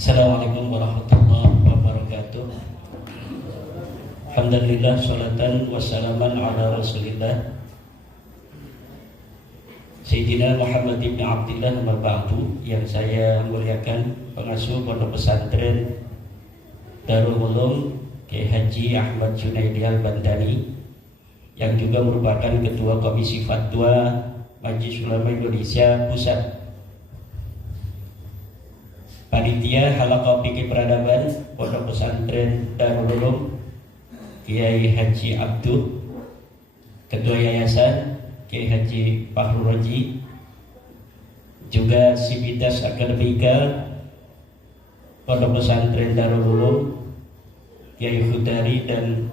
Assalamualaikum warahmatullahi wabarakatuh. Alhamdulillah, salatan wassalaman ala rasulillah Sayyidina Muhammad ibn Abdillah Maba'du, yang saya muliakan pengasuh pondok pesantren Darul Ulum Kiai Haji Ahmad Junaidi Al-Bantani, yang juga merupakan Ketua Komisi Fatwa Majelis Ulama Indonesia Pusat, Panitia Halaqah Fikih Peradaban Pondok Pesantren Darul Ulum Kiai Haji Abdul, Ketua Yayasan Kiai Haji Fahru Roji, juga Sivitas Akademika Pondok Pesantren Darul Ulum Kiai Khudari, dan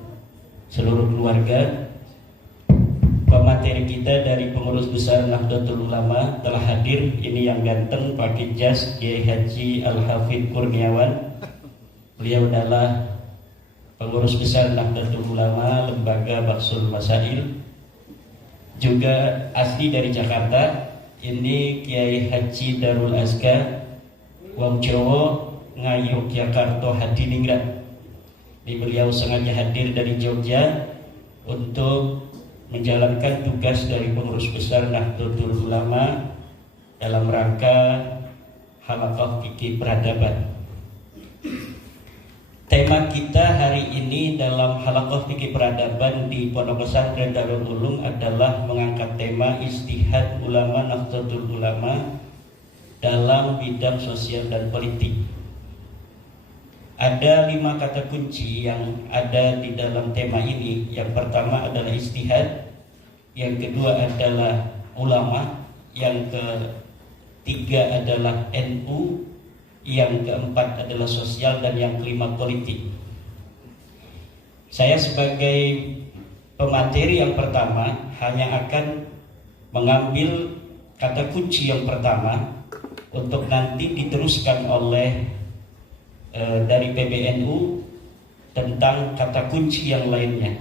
seluruh keluarga. Pemateri kita dari pengurus besar Nahdlatul Ulama telah hadir. Ini yang ganteng pakai jas, Kiai Haji Al-Hafidh Kurniawan. Beliau adalah pengurus besar Nahdlatul Ulama Lembaga Bahsul Masail, juga asli dari Jakarta. Ini Kiai Haji Darul Azka Wong Jowo Ngayogyakarta Hadiningrat. Beliau sengaja hadir dari Jogja untuk menjalankan tugas dari pengurus besar Nahdlatul Ulama dalam rangka Halaqah Fikih Peradaban. Tema kita hari ini dalam Halaqah Fikih Peradaban di Pondok Pesantren Darul Ulum adalah mengangkat tema ijtihad ulama Nahdlatul Ulama dalam bidang sosial dan politik. Ada 5 kata kunci yang ada di dalam tema ini. Yang pertama adalah ijtihad, yang kedua adalah ulama, yang ketiga adalah NU, yang keempat adalah sosial, dan yang kelima politik. Saya sebagai pemateri yang pertama hanya akan mengambil kata kunci yang pertama untuk nanti diteruskan oleh dari PBNU tentang kata kunci yang lainnya.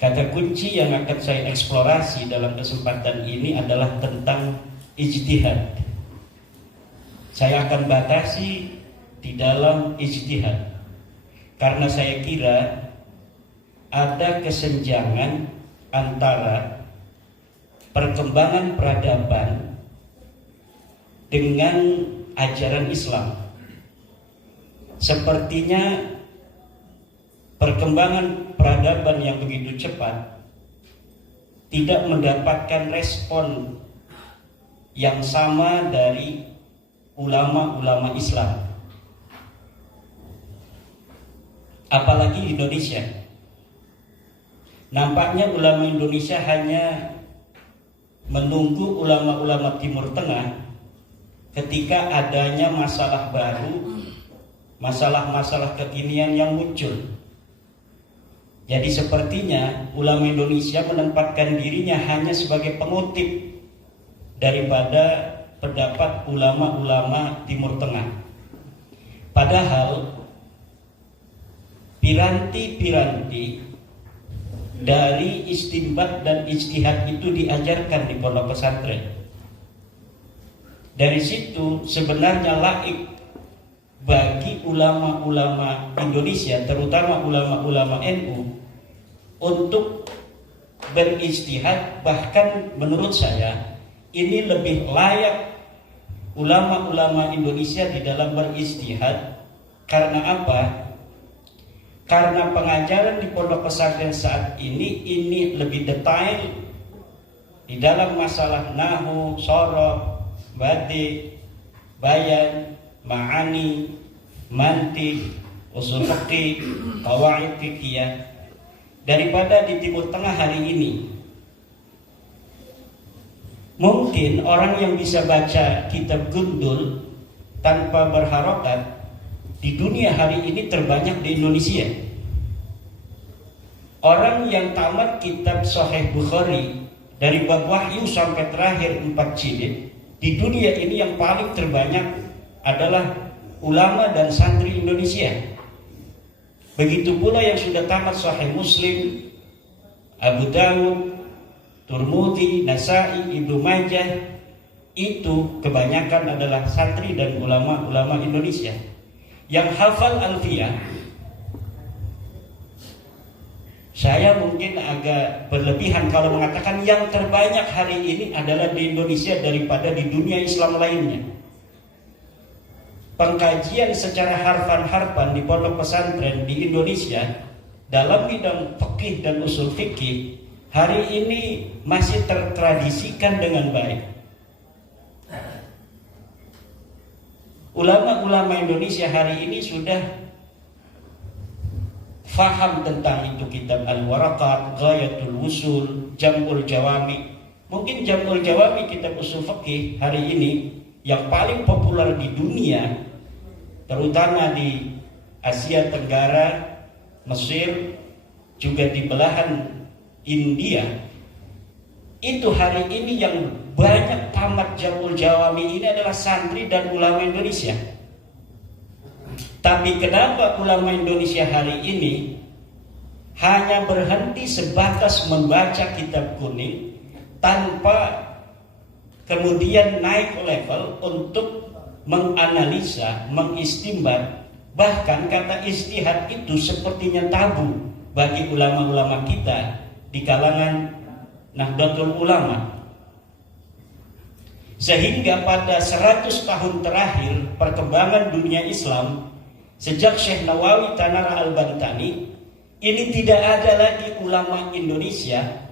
Kata kunci yang akan saya eksplorasi dalam kesempatan ini adalah tentang ijtihad. Saya akan batasi di dalam ijtihad karena saya kira ada kesenjangan antara perkembangan peradaban dengan ajaran Islam. Sepertinya perkembangan peradaban yang begitu cepat tidak mendapatkan respon yang sama dari ulama-ulama Islam, apalagi di Indonesia. Nampaknya ulama Indonesia hanya menunggu ulama-ulama Timur Tengah ketika adanya masalah baru, masalah-masalah kekinian yang muncul. Jadi sepertinya ulama Indonesia menempatkan dirinya hanya sebagai pengutip daripada pendapat ulama-ulama Timur Tengah. Padahal piranti-piranti dari istinbat dan ijtihad itu diajarkan di pondok pesantren. Dari situ sebenarnya laik bagi ulama-ulama Indonesia, terutama ulama-ulama NU, untuk berijtihad. Bahkan menurut saya ini lebih layak ulama-ulama Indonesia di dalam berijtihad. Karena apa? Karena pengajaran di pondok pesantren saat ini lebih detail di dalam masalah nahwu, shoroh, badi, bayan, ma'ani, mantik, usul fikih, qawaid fikih daripada di Timur Tengah hari ini. Mungkin orang yang bisa baca kitab Gundul tanpa berharokat di dunia hari ini terbanyak di Indonesia. Orang yang tamat kitab Sahih Bukhari dari bab wahyu sampai terakhir 4 jilid di dunia ini yang paling terbanyak adalah ulama dan santri Indonesia. Begitu pula yang sudah tamat Sahih Muslim, Abu Dawud, Turmudi, Nasai, Ibnu Majah, itu kebanyakan adalah santri dan ulama-ulama Indonesia yang hafal alfiyah. Saya mungkin agak berlebihan kalau mengatakan yang terbanyak hari ini adalah di Indonesia daripada di dunia Islam lainnya. Pengkajian secara harfan-harfan di pondok pesantren di Indonesia dalam bidang fikih dan usul fikih hari ini masih tertradisikan dengan baik. Ulama-ulama Indonesia hari ini sudah faham tentang itu kitab Al-Waraqat, Ghayatul Wusul, Jam'ul Jawami. Mungkin Jam'ul Jawami kitab usul fikih hari ini yang paling populer di dunia, terutama di Asia Tenggara, Mesir, juga di belahan India. Itu hari ini yang banyak tamat Jam'ul Jawami ini adalah santri dan ulama Indonesia. Tapi kenapa ulama Indonesia hari ini hanya berhenti sebatas membaca kitab kuning tanpa kemudian naik level untuk menganalisa, mengistimbat, bahkan kata istihad itu sepertinya tabu bagi ulama-ulama kita di kalangan Nahdlatul Ulama. Sehingga pada 100 tahun terakhir perkembangan dunia Islam sejak Syekh Nawawi Tanara Al-Bantani, ini tidak ada lagi ulama Indonesia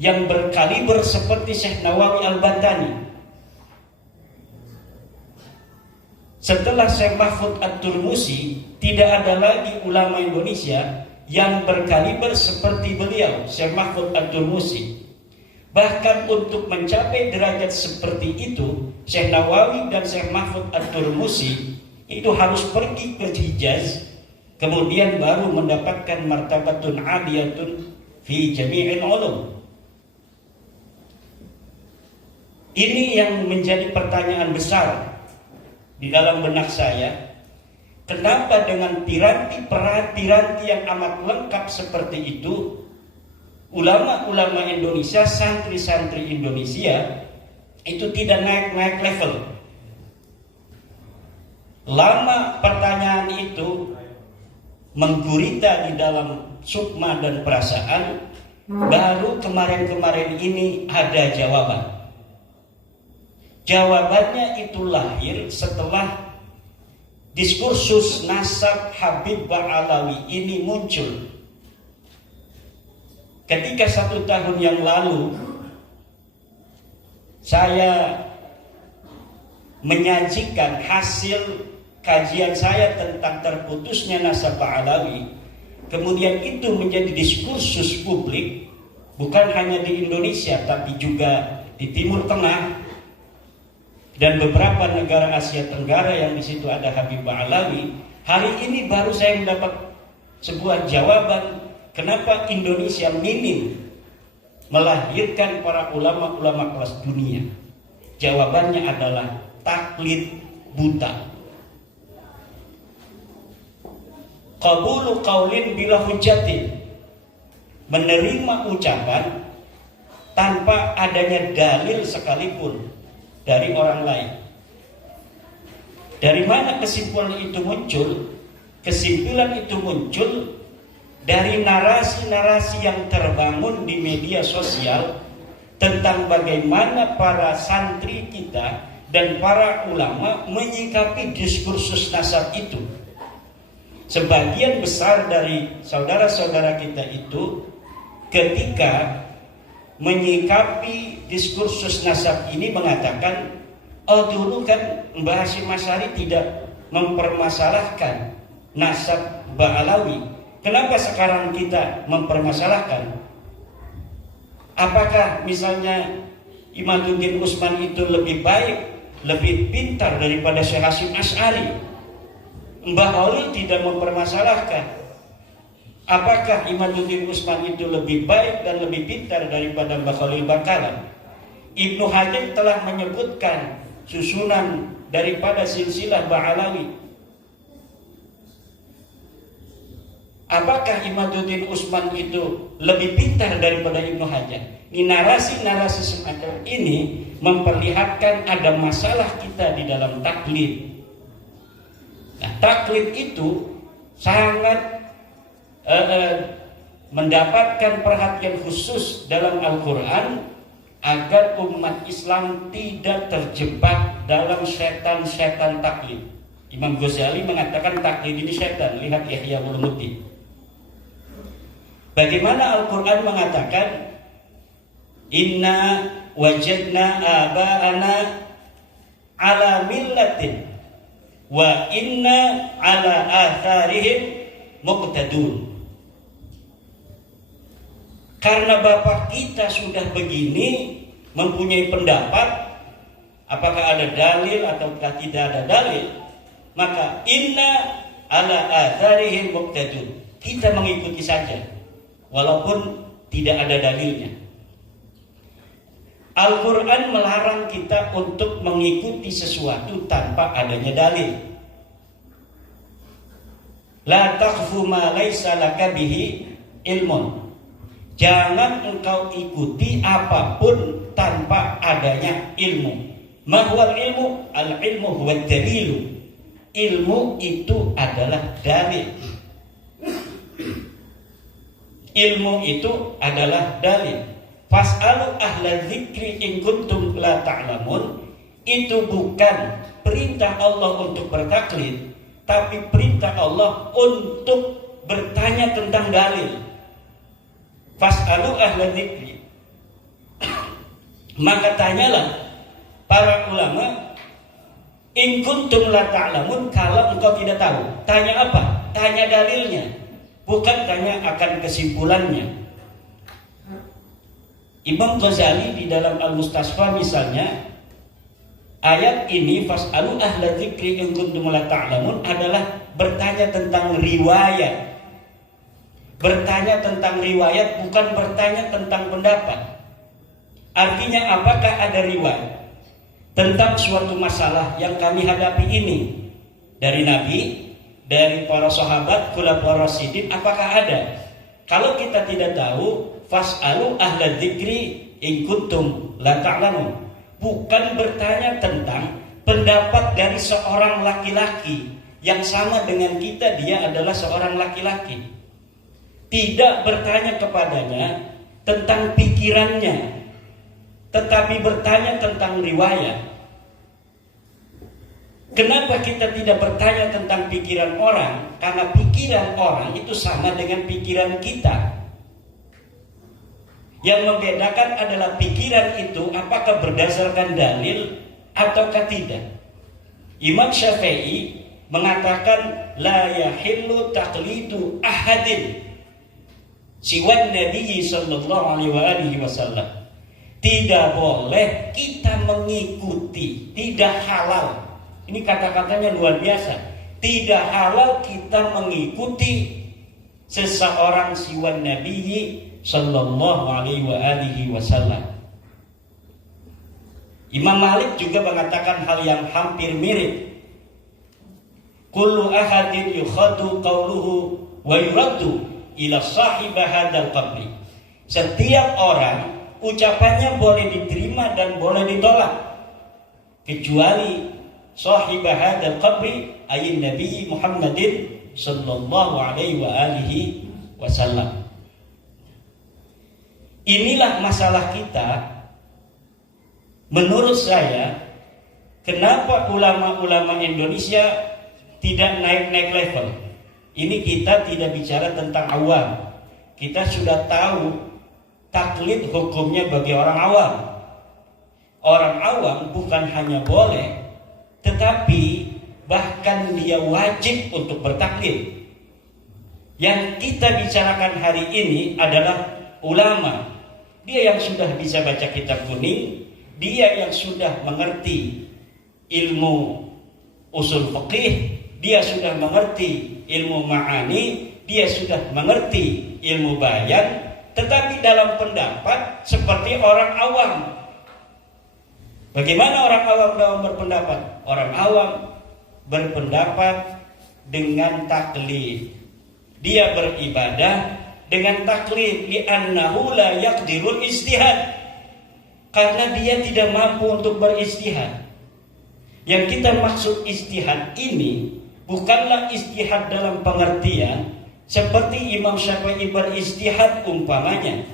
yang berkaliber seperti Syekh Nawawi Al-Bantani. Setelah Syekh Mahfud At-Turmusi, tidak ada lagi ulama Indonesia yang berkaliber seperti beliau, Syekh Mahfud At-Turmusi. Bahkan untuk mencapai derajat seperti itu, Syekh Nawawi dan Syekh Mahfud At-Turmusi itu harus pergi ke Hijaz, kemudian baru mendapatkan martabatun aliyatun fi jami'il ulum. Ini yang menjadi pertanyaan besar di dalam benak saya. Kenapa dengan piranti yang amat lengkap seperti itu, ulama-ulama Indonesia, santri-santri Indonesia itu tidak naik-naik level? Lama pertanyaan itu menggurita di dalam sukma dan perasaan, baru kemarin-kemarin ini ada jawaban. Jawabannya itu lahir setelah diskursus nasab Habib Ba'alawi ini muncul. Ketika 1 tahun yang lalu saya menyajikan hasil kajian saya tentang terputusnya nasab Ba'alawi, kemudian itu menjadi diskursus publik, bukan hanya di Indonesia tapi juga di Timur Tengah dan beberapa negara Asia Tenggara yang di situ ada Habib Ba'alawi. Hari ini baru saya mendapat sebuah jawaban kenapa Indonesia minim melahirkan para ulama-ulama kelas dunia. Jawabannya adalah taklid buta. Qabulu qaulin bila hujjatin, menerima ucapan tanpa adanya dalil sekalipun dari orang lain. Dari mana kesimpulan itu muncul? Kesimpulan itu muncul dari narasi-narasi yang terbangun di media sosial tentang bagaimana para santri kita dan para ulama menyikapi diskursus nasab itu. Sebagian besar dari saudara-saudara kita itu ketika menyikapi diskursus nasab ini mengatakan, oh dulu kan Mbah Hasyim Asy'ari tidak mempermasalahkan nasab Ba'alawi, kenapa sekarang kita mempermasalahkan? Apakah misalnya Imaduddin Utsman itu lebih baik, lebih pintar daripada Syekh Hasyim Asy'ari? Mbah Khalil tidak mempermasalahkan. Apakah Imaduddin Utsman itu lebih baik dan lebih pintar daripada Mbah Khalil Bangkalan? Ibnu Hajar telah menyebutkan susunan daripada silsilah Ba'alawi. Apakah Imaduddin Utsman itu lebih pintar daripada Ibnu Hajar? Ini narasi-narasi semacam ini memperlihatkan ada masalah kita di dalam taklid. Nah, taklid itu sangat mendapatkan perhatian khusus dalam Al-Quran agar umat Islam tidak terjebak dalam setan-setan taklid. Imam Ghazali mengatakan taklid ini setan. Lihat Ihya Ulumuddin. Bagaimana Al-Quran mengatakan inna wajadna aba'ana ala millatin wa inna ala atharihim muqtadun. Karena bapak kita sudah begini, mempunyai pendapat, apakah ada dalil atau tidak ada dalil, maka inna ala atharihim muqtadun. Kita mengikuti saja walaupun tidak ada dalilnya. Al-Quran melarang kita untuk mengikuti sesuatu tanpa adanya dalil. La takhfu ma laysa laka bihi ilmun. Jangan engkau ikuti apapun tanpa adanya ilmu. Ma huwal ilmu? Al-ilmu huwa dalilu. Ilmu itu adalah dalil. Ilmu itu adalah dalil. Fas'alu ahla dzikri in kuntum la ta'lamun. Itu bukan perintah Allah untuk bertaklid, tapi perintah Allah untuk bertanya tentang dalil. Fas'alu ahla dzikri. Maka tanyalah para ulama, in kuntum la ta'lamun, kalau engkau tidak tahu. Tanya apa? Tanya dalilnya, bukan tanya akan kesimpulannya. Imam Ghazali di dalam Al-Mustasfa misalnya, ayat ini fas'alu ahla dzikri in kuntum la ta'lamun adalah bertanya tentang riwayat. Bertanya tentang riwayat, bukan bertanya tentang pendapat. Artinya apakah ada riwayat tentang suatu masalah yang kami hadapi ini dari Nabi, dari para sahabat, khulafaur rasyidin, apakah ada? Kalau kita tidak tahu, fas'alu ahla dzikri in kuntum la ta'lamun. Bukan bertanya tentang pendapat dari seorang laki-laki yang sama dengan kita, dia adalah seorang laki-laki. Tidak bertanya kepadanya tentang pikirannya, tetapi bertanya tentang riwayat. Kenapa kita tidak bertanya tentang pikiran orang? Karena pikiran orang itu sama dengan pikiran kita. Yang membedakan adalah pikiran itu apakah berdasarkan dalil ataukah tidak. Imam Syafi'i mengatakan la yahillu taqlidu ahadin siwan Nabi sallallahu alaihi wasallam. Tidak boleh kita mengikuti, tidak halal. Ini kata-katanya luar biasa. Tidak halal kita mengikuti seseorang siwan Nabi sallallahu alaihi wasallam. Imam Malik juga mengatakan hal yang hampir mirip. Kullu ahadin yukhadu qawluhu wa yuraddu ila sahibah hadzal qabri. Setiap orang ucapannya boleh diterima dan boleh ditolak kecuali sahibah hadzal qabri ayyin Nabi Muhammadin sallallahu alaihi wasallam. Inilah masalah kita. Menurut saya, kenapa ulama-ulama Indonesia tidak naik-naik level? Ini kita tidak bicara tentang awam. Kita sudah tahu taklid hukumnya bagi orang awam. Orang awam bukan hanya boleh, tetapi bahkan dia wajib untuk bertaklid. Yang kita bicarakan hari ini adalah ulama. Dia yang sudah bisa baca kitab kuning, dia yang sudah mengerti ilmu usul fiqih, dia sudah mengerti ilmu ma'ani, dia sudah mengerti ilmu bayan, tetapi dalam pendapat seperti orang awam. Bagaimana orang awam dalam berpendapat? Orang awam berpendapat dengan taklid. Dia beribadah dengan taklid, li'annahu la yaqdirul ijtihad. karena dia tidak mampu untuk beristihad. Yang kita maksud istihad ini bukanlah istihad dalam pengertian seperti Imam Syafi'i beristihad umpamanya.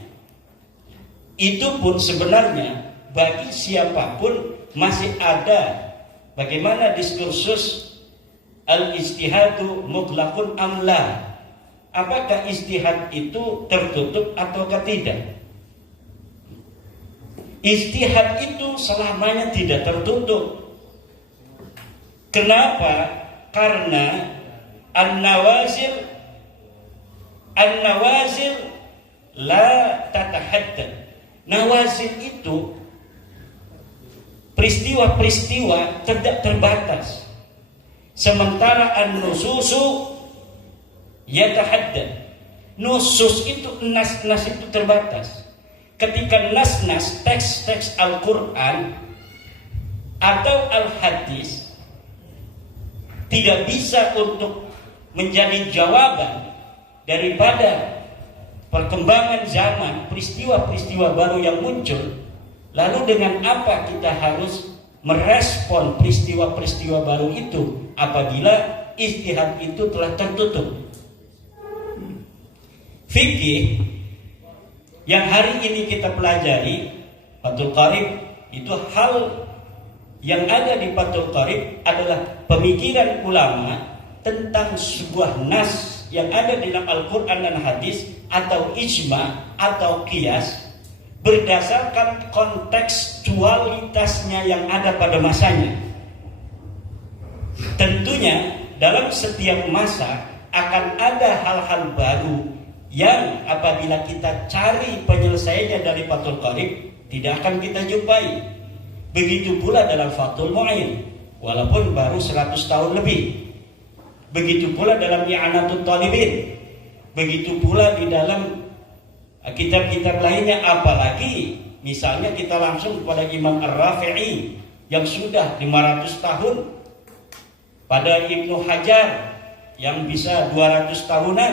Itu pun sebenarnya bagi siapapun masih ada bagaimana diskursus al-istihadu mutlaqun amla. Apakah istihad itu tertutup ataukah tidak? Istihad itu selamanya tidak tertutup. Kenapa? Karena an-nawazil la tatahaddad. Nawazil itu peristiwa-peristiwa tidak terbatas. Sementara an-nususu yatahaddad. Nusus itu, nas-nas itu terbatas. Ketika nas-nas, teks-teks Al-Quran atau Al-Hadis tidak bisa untuk menjadi jawaban daripada perkembangan zaman, peristiwa-peristiwa baru yang muncul, lalu dengan apa kita harus merespon peristiwa-peristiwa baru itu apabila istihad itu telah tertutup? Fikih yang hari ini kita pelajari, Fathul Qarib, itu hal yang ada di Fathul Qarib adalah pemikiran ulama tentang sebuah nas yang ada di dalam Al-Quran dan Hadis atau ijma atau qiyas berdasarkan kontekstualitasnya yang ada pada masanya. Tentunya dalam setiap masa akan ada hal-hal baru yang apabila kita cari penyelesaiannya dari Fathul Qarib tidak akan kita jumpai. Begitu pula dalam Fathul Mu'in, walaupun baru 100 tahun lebih. Begitu pula dalam I'anatul Talibin. Begitu pula di dalam kitab-kitab lainnya, apalagi misalnya kita langsung kepada Imam Ar-Rafi'i yang sudah 500 tahun, pada Ibnu Hajar yang bisa 200 tahunan,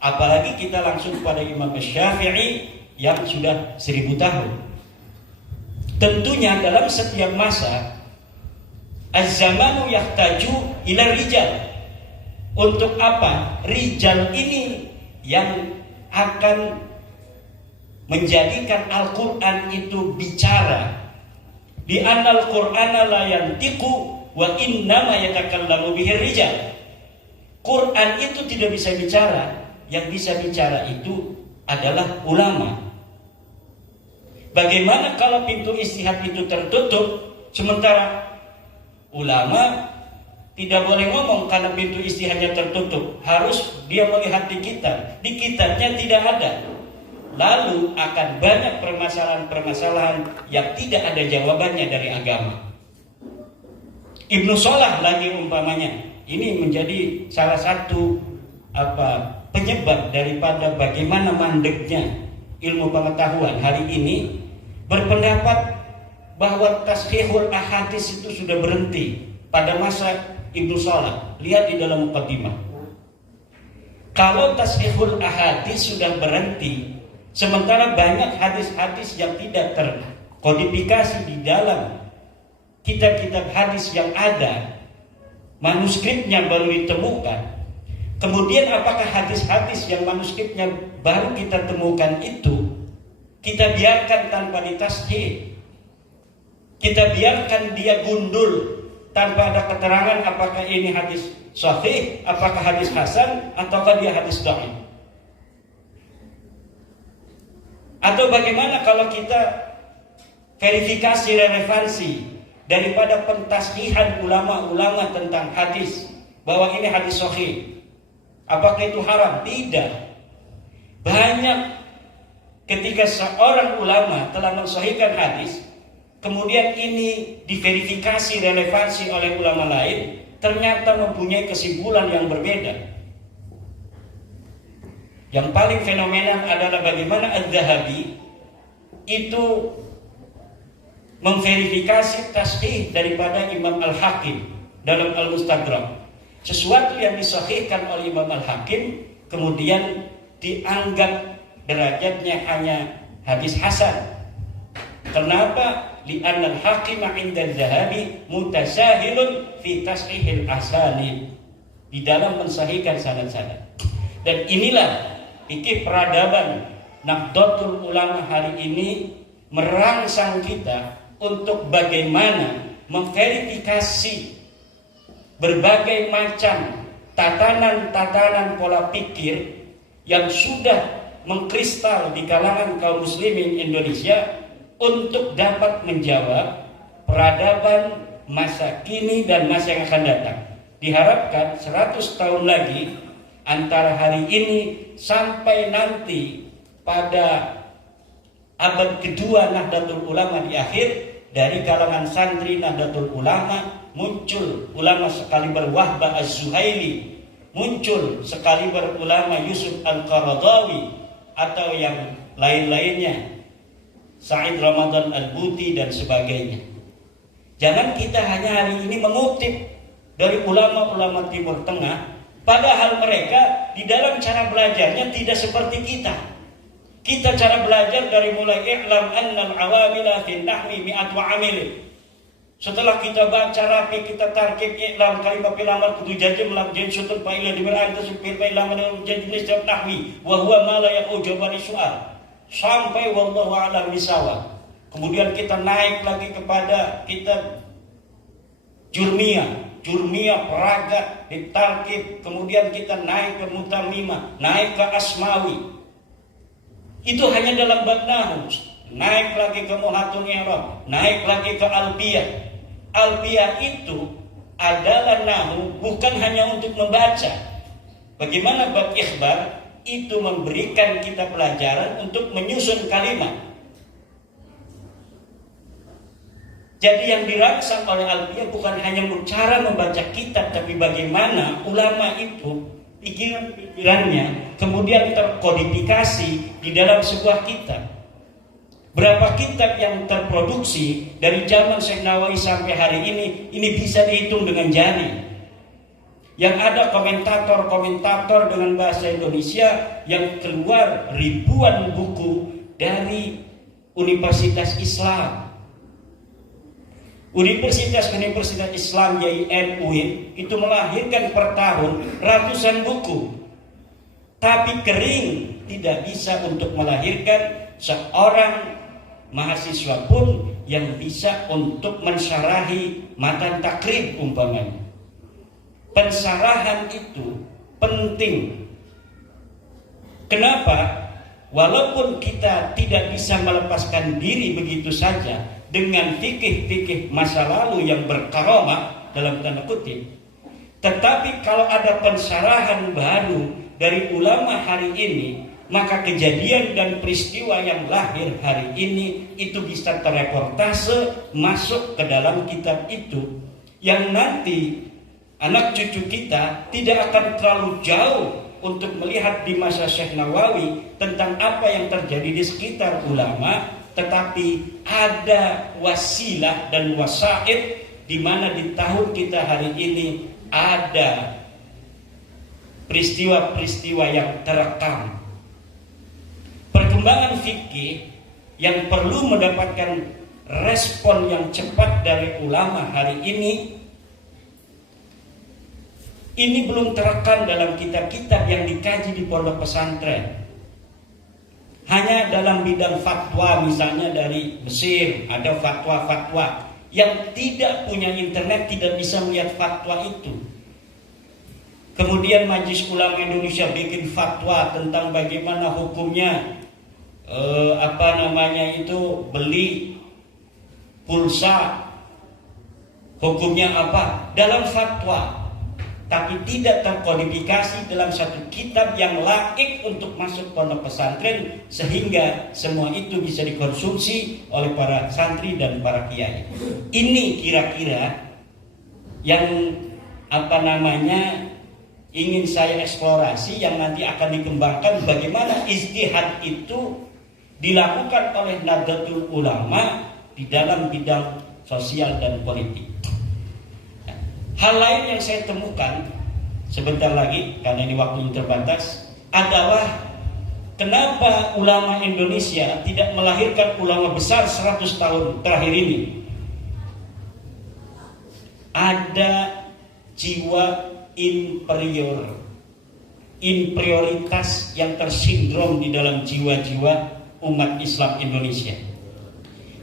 apalagi kita langsung kepada Imam Syafi'i yang sudah 1000 tahun. Tentunya dalam setiap masa az-zamanu yahtaju ila rijal. Untuk apa? Rijal ini yang akan menjadikan Al-Quran itu bicara. Di anal Qur'ana la yantiqu wa innama yatakallamu bihi rijal. Quran itu tidak bisa bicara, yang bisa bicara itu adalah ulama. Bagaimana kalau pintu istihad itu tertutup, sementara ulama tidak boleh ngomong karena pintu istihadnya tertutup, harus dia melihat di kitab. Di kitabnya tidak ada. Lalu akan banyak permasalahan-permasalahan yang tidak ada jawabannya dari agama. Ibnu Salah lagi umpamanya, ini menjadi salah satu penyebab daripada bagaimana mandeknya ilmu pengetahuan hari ini, berpendapat bahwa tashihul ahadits itu sudah berhenti pada masa Ibnu Salah. Lihat di dalam muqaddimah. Kalau tashihul ahadits sudah berhenti, sementara banyak hadis-hadis yang tidak terkodifikasi di dalam kitab-kitab hadis yang ada, manuskripnya baru ditemukan. Kemudian apakah hadis-hadis yang manuskripnya baru kita temukan itu kita biarkan tanpa ditashih? Kita biarkan dia gundul tanpa ada keterangan apakah ini hadis sahih, apakah hadis hasan, ataukah dia hadis dhaif? Atau bagaimana kalau kita verifikasi relevansi daripada pentashihan ulama-ulama tentang hadis, bahwa ini hadis sahih? Apakah itu haram? Tidak. Banyak ketika seorang ulama telah mensahihkan hadis, kemudian ini diverifikasi relevansi oleh ulama lain, ternyata mempunyai kesimpulan yang berbeda. Yang paling fenomenal adalah bagaimana Az-Zahabi itu memverifikasi tashih daripada Imam Al-Hakim dalam Al-Mustadrak. Sesuatu yang disahihkan oleh Imam Al-Hakim kemudian dianggap derajatnya hanya hadis hasan. Kenapa? Li'anna al-hakima 'inda al-dhahabi mutasahilun fi tasihil asanid, di dalam mensahihkan sanad-sanad. Dan inilah fikih peradaban Nahdlatul Ulama hari ini merangsang kita untuk bagaimana memverifikasi berbagai macam tatanan-tatanan pola pikir yang sudah mengkristal di kalangan kaum muslimin Indonesia untuk dapat menjawab peradaban masa kini dan masa yang akan datang. Diharapkan 100 tahun lagi antara hari ini sampai nanti pada abad kedua Nahdlatul Ulama di akhir, dari kalangan santri Nahdlatul Ulama muncul ulama sekaliber Wahbah Az-Zuhaili, muncul sekaliber ulama Yusuf Al-Qaradawi atau yang lain-lainnya, Said Ramadan Al-Buti dan sebagainya. Jangan kita hanya hari ini mengutip dari ulama-ulama Timur Tengah, padahal mereka di dalam cara belajarnya tidak seperti kita. Kita cara belajar dari mulai i'lam annal awamila fi nahwi mi'at wa amil. Setelah kita baca rapi, kita tarkib i'lam kalimah filamal kudu jajim lam jin sutul fa'ila diberan tasfir fa'ilam jenis jawab nahwi wa huwa ma la yaqujabani soal sampai wallahu a'lam bisawab. Kemudian kita naik lagi kepada kitab Jurmiyah Peragat ditarkib, kemudian kita naik ke Mutamimah, naik ke Asmawi. Itu hanya dalam bab nahwu. Naik lagi ke Muhatun I'rab, naik lagi ke Alfiyah. Alfiyah itu adalah nahwu bukan hanya untuk membaca. Bagaimana bab ikhbar itu memberikan kita pelajaran untuk menyusun kalimat. Jadi yang dirangsang oleh Alfiyah bukan hanya cara membaca kitab, tapi bagaimana ulama itu pikiran-pikirannya kemudian terkodifikasi di dalam sebuah kitab. Berapa kitab yang terproduksi dari zaman Syekh Nawawi sampai hari ini bisa dihitung dengan jari. Yang ada komentator-komentator dengan bahasa Indonesia yang keluar ribuan buku dari Universitas Islam. Universitas Islam YIN UIN itu melahirkan per tahun ratusan buku. Tapi kering, tidak bisa untuk melahirkan seorang mahasiswa pun yang bisa untuk mensyarahi matan takrib umpamanya. Pensarahan itu penting. Kenapa? Walaupun kita tidak bisa melepaskan diri begitu saja dengan fikih-fikih masa lalu yang berkaromah dalam tanda kutip, tetapi kalau ada pensarahan baru dari ulama hari ini, maka kejadian dan peristiwa yang lahir hari ini itu bisa terreportase masuk ke dalam kitab itu, yang nanti anak cucu kita tidak akan terlalu jauh untuk melihat di masa Syekh Nawawi tentang apa yang terjadi di sekitar ulama, tetapi ada wasilah dan wasaid di mana di tahun kita hari ini ada peristiwa-peristiwa yang terekam. Perkembangan fikih yang perlu mendapatkan respon yang cepat dari ulama hari ini belum terekam dalam kitab-kitab yang dikaji di pondok pesantren. Hanya dalam bidang fatwa, misalnya dari Mesir ada fatwa-fatwa yang tidak punya internet tidak bisa melihat fatwa itu. Kemudian Majelis Ulama Indonesia bikin fatwa tentang bagaimana hukumnya beli pulsa, hukumnya apa dalam fatwa, tapi tidak terkodifikasi dalam satu kitab yang laik untuk masuk pondok pesantren sehingga semua itu bisa dikonsumsi oleh para santri dan para kiai. Ini kira-kira yang ingin saya eksplorasi, yang nanti akan dikembangkan bagaimana ijtihad itu dilakukan oleh Nahdlatul Ulama di dalam bidang sosial dan politik. Hal lain yang saya temukan sebentar lagi, karena ini waktunya terbatas, adalah Kenapa ulama Indonesia tidak melahirkan ulama besar 100 tahun terakhir ini? Ada jiwa inferioritas yang tersindrom di dalam jiwa-jiwa umat Islam Indonesia.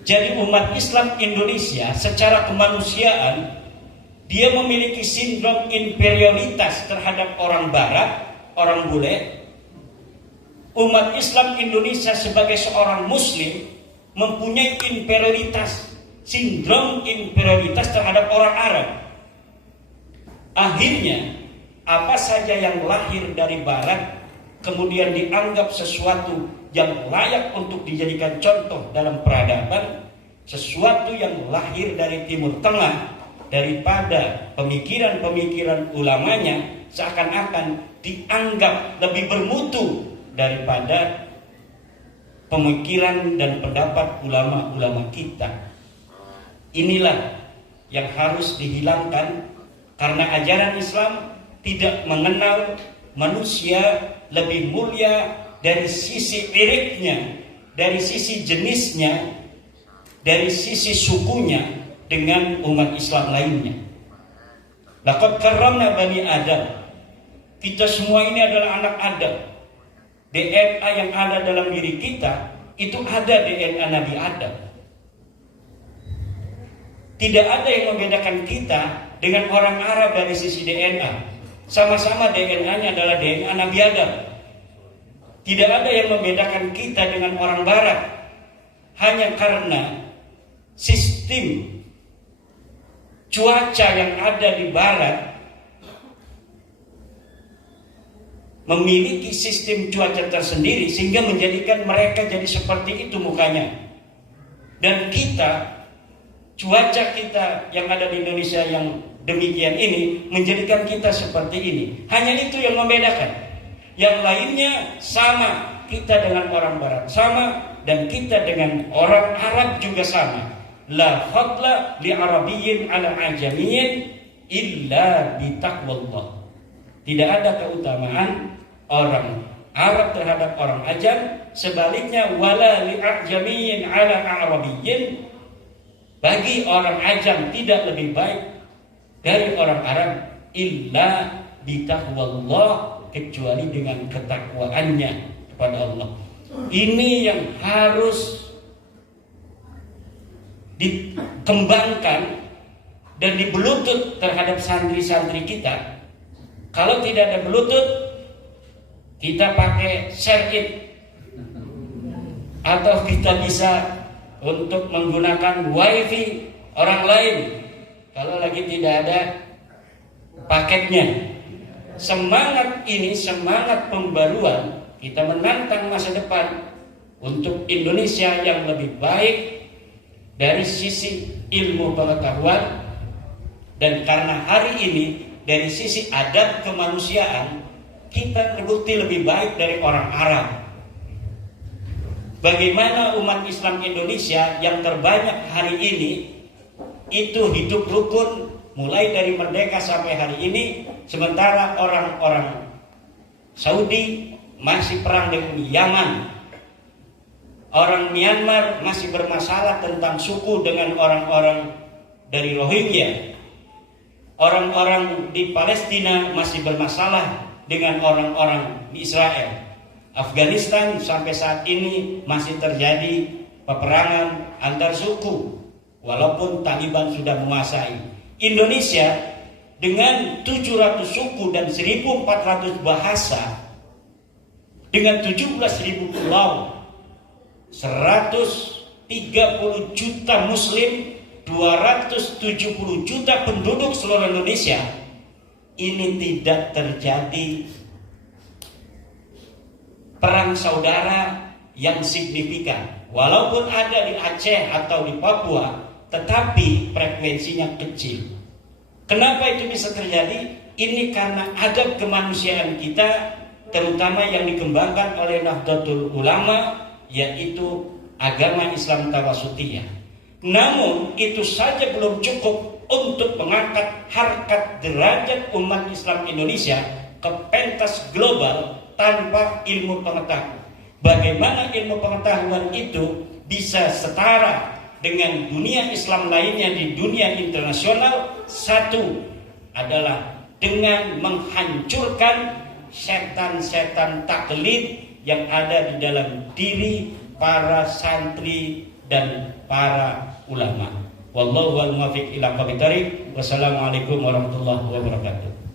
Jadi umat Islam Indonesia secara kemanusiaan dia memiliki sindrom inferioritas terhadap orang barat, orang bule. Umat Islam Indonesia sebagai seorang muslim mempunyai inferioritas, sindrom inferioritas terhadap orang Arab. Akhirnya apa saja yang lahir dari barat kemudian dianggap sesuatu yang layak untuk dijadikan contoh dalam peradaban, sesuatu yang lahir dari Timur Tengah daripada pemikiran-pemikiran ulamanya seakan-akan dianggap lebih bermutu daripada pemikiran dan pendapat ulama-ulama kita. Inilah yang harus dihilangkan, karena ajaran Islam tidak mengenal manusia lebih mulia dari sisi iriknya, dari sisi jenisnya, dari sisi sukunya dengan umat Islam lainnya. Laqad karramna bani Adam. Kita semua ini adalah anak Adam. DNA yang ada dalam diri kita itu ada DNA Nabi Adam. Tidak ada yang membedakan kita dengan orang Arab dari sisi DNA. Sama-sama DNA-nya adalah DNA Nabi Adam. Tidak ada yang membedakan kita dengan orang Barat. Hanya karena sistem cuaca yang ada di Barat memiliki sistem cuaca tersendiri sehingga menjadikan mereka jadi seperti itu mukanya. Dan kita, cuaca kita yang ada di Indonesia yang demikian ini menjadikan kita seperti ini. Hanya itu yang membedakan. Yang lainnya sama, kita dengan orang Barat sama, dan kita dengan orang Arab juga sama. La fadla li arabiyyin ala ajamiyyin illa bi taqwallah. Tidak ada keutamaan orang Arab terhadap orang Ajam, sebaliknya wala li ajamiyyin ala arabiyyin. Bagi orang Ajam tidak lebih baik dari orang Arab illa bi taqwallah, kecuali dengan ketakwaannya kepada Allah. Ini yang harus dikembangkan dan dibelutut terhadap santri-santri kita. Kalau tidak ada Bluetooth, kita pakai share-it, atau kita bisa untuk menggunakan wifi orang lain kalau lagi tidak ada paketnya. Semangat ini, semangat pembaruan, kita menantang masa depan untuk Indonesia yang lebih baik dari sisi ilmu pengetahuan. Dan karena hari ini dari sisi adab kemanusiaan kita terbukti lebih baik dari orang Arab. Bagaimana umat Islam Indonesia yang terbanyak hari ini itu hidup rukun mulai dari merdeka sampai hari ini, sementara orang-orang Saudi masih perang dengan Yaman. Orang Myanmar masih bermasalah tentang suku dengan orang-orang dari Rohingya. Orang-orang di Palestina masih bermasalah dengan orang-orang di Israel. Afghanistan sampai saat ini masih terjadi peperangan antar suku, walaupun Taliban sudah menguasai. Indonesia dengan 700 suku dan 1.400 bahasa, dengan 17.000 pulau, 130 juta muslim, 270 juta penduduk seluruh Indonesia, ini tidak terjadi perang saudara yang signifikan. Walaupun ada di Aceh atau di Papua, tetapi frekuensinya kecil. Kenapa itu bisa terjadi? Ini karena adab kemanusiaan kita, terutama yang dikembangkan oleh Nahdlatul Ulama, yaitu agama Islam Tawasutiyah. Namun itu saja belum cukup untuk mengangkat harkat derajat umat Islam Indonesia ke pentas global tanpa ilmu pengetahuan. Bagaimana ilmu pengetahuan itu bisa setara dengan dunia Islam lainnya di dunia internasional? Satu adalah dengan menghancurkan setan-setan taklid yang ada di dalam diri para santri dan para ulama. Wallahu wal muwaffiq ila aqwamit thoriq. Wassalamualaikum warahmatullahi wabarakatuh.